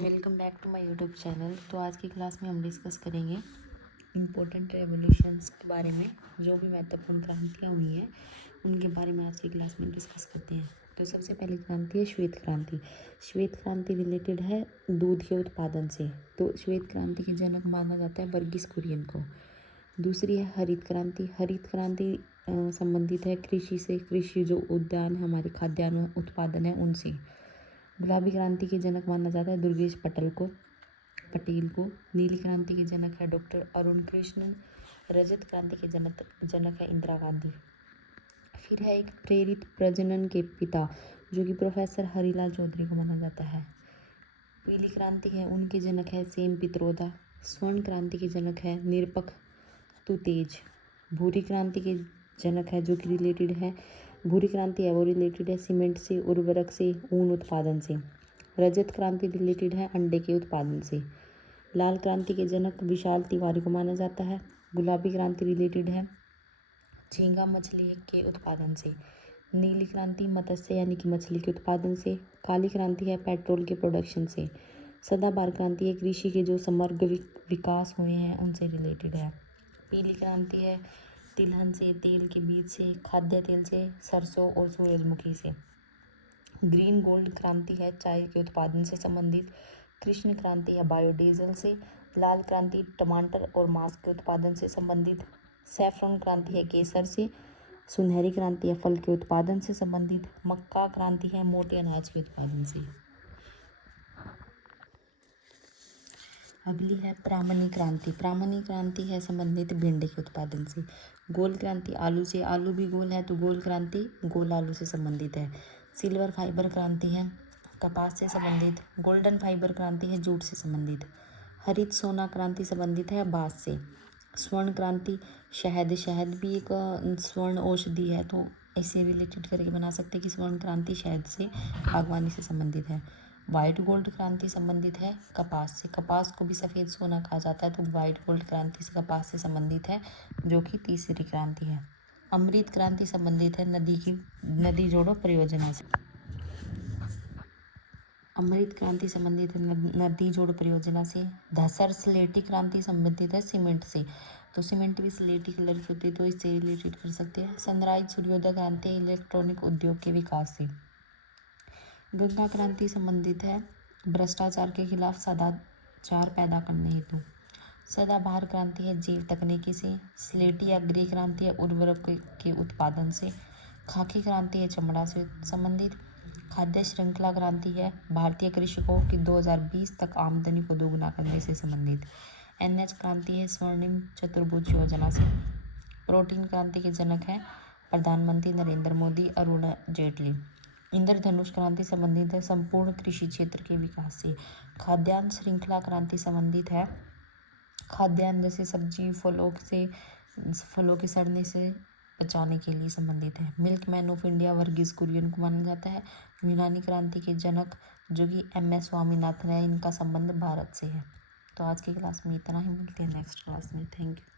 Welcome back to my YouTube channel. तो आज की क्लास में हम डिस्कस करेंगे इम्पोर्टेंट रेवोल्यूशंस के बारे में। जो भी महत्वपूर्ण क्रांतियाँ हुई हैं उनके बारे में आज की क्लास में डिस्कस करते हैं। तो सबसे पहली क्रांति है श्वेत क्रांति। श्वेत क्रांति रिलेटेड है दूध के उत्पादन से। तो श्वेत क्रांति के जनक माना जाता है वर्गीस कुरियन को। दूसरी है हरित क्रांति। हरित क्रांति संबंधित है कृषि से। कृषि जो उद्यान हमारे खाद्यान्न उत्पादन है उनसे। गुलाबी क्रांति के जनक माना जाता है दुर्गेश पटेल को। नीली क्रांति के जनक है डॉक्टर अरुण कृष्णन। रजत क्रांति के जनक है इंदिरा गांधी। फिर है एक प्रेरित प्रजनन के पिता जो कि प्रोफेसर हरिलाल चौधरी को माना जाता है। पीली क्रांति है उनके जनक है सेम पित्रोदा। स्वर्ण क्रांति के जनक है निरपक तुतेज। भूरी क्रांति के जनक है जो कि रिलेटेड है भूरी क्रांति है वो रिलेटेड है सीमेंट से, उर्वरक से, ऊन उत्पादन से। रजत क्रांति रिलेटेड है अंडे के उत्पादन से। लाल क्रांति के जनक विशाल तिवारी को माना जाता है। गुलाबी क्रांति रिलेटेड है झींगा मछली के उत्पादन से। नीली क्रांति मत्स्य यानी कि मछली के उत्पादन से। काली क्रांति है पेट्रोल के प्रोडक्शन से। सदाबहार क्रांति है कृषि के जो समग्र विकास हुए हैं उनसे रिलेटेड है। पीली क्रांति है तिलहन से, तेल के बीज से, खाद्य तेल से, सरसों और सूरजमुखी से। ग्रीन गोल्ड क्रांति है चाय के उत्पादन से संबंधित। कृष्ण क्रांति है बायोडीजल से। लाल क्रांति टमाटर और मांस के उत्पादन से संबंधित। सैफरन क्रांति है केसर से। सुनहरी क्रांति है फल के उत्पादन से संबंधित। मक्का क्रांति है मोटे अनाज के उत्पादन से। अगली है प्रामणी क्रांति। प्रामणी क्रांति है संबंधित भिंडी के उत्पादन से। गोल क्रांति आलू से। आलू भी गोल है तो गोल क्रांति गोल आलू से संबंधित है। सिल्वर फाइबर क्रांति है कपास से संबंधित। गोल्डन फाइबर क्रांति है जूट से संबंधित। हरित सोना क्रांति संबंधित है बांस से। स्वर्ण क्रांति शहद। शहद भी एक स्वर्ण औषधि है तो इससे रिलेटेड करके बना सकते हैं कि स्वर्ण क्रांति शहद से, बागवानी से संबंधित है। वाइट गोल्ड क्रांति संबंधित है कपास से। कपास को भी सफ़ेद सोना कहा जाता है तो वाइट गोल्ड क्रांति से कपास से संबंधित है जो कि तीसरी क्रांति है। अमृत क्रांति संबंधित है नदी जोड़ो परियोजना से। अमृत क्रांति संबंधित है नदी जोड़ परियोजना से। धसर स्लेटी क्रांति संबंधित है सीमेंट से। तो सीमेंट भी स्लेटी कलर की होती है तो इससे रिलेटेड कर सकते हैं। सनराइज सूर्योदय क्रांति इलेक्ट्रॉनिक उद्योग के विकास से। गंगा क्रांति संबंधित है भ्रष्टाचार के खिलाफ सदाचार पैदा करने हेतु। सदाबहार क्रांति है जैव तकनीकी से। स्लेटी या ग्रे क्रांति है उर्वरक के उत्पादन से। खाकी क्रांति है चमड़ा से संबंधित। खाद्य श्रृंखला क्रांति है भारतीय कृषकों की 2020 तक आमदनी को दोगुना करने से संबंधित। एनएच क्रांति है स्वर्णिम चतुर्भुज योजना से। प्रोटीन क्रांति के जनक है प्रधानमंत्री नरेंद्र मोदी, अरुण जेटली। इंद्रधनुष क्रांति संबंधित है संपूर्ण कृषि क्षेत्र के विकास से। खाद्यान्न श्रृंखला क्रांति संबंधित है खाद्यान्न जैसे सब्जी फलों के सड़ने से बचाने के लिए संबंधित है। Milkman of India Varghese Kurien को माना जाता है। यूनानी क्रांति के जनक जो कि MS स्वामीनाथन है, इनका संबंध भारत से है। तो आज की क्लास में इतना ही, मिलते हैं नेक्स्ट क्लास में। Thank you.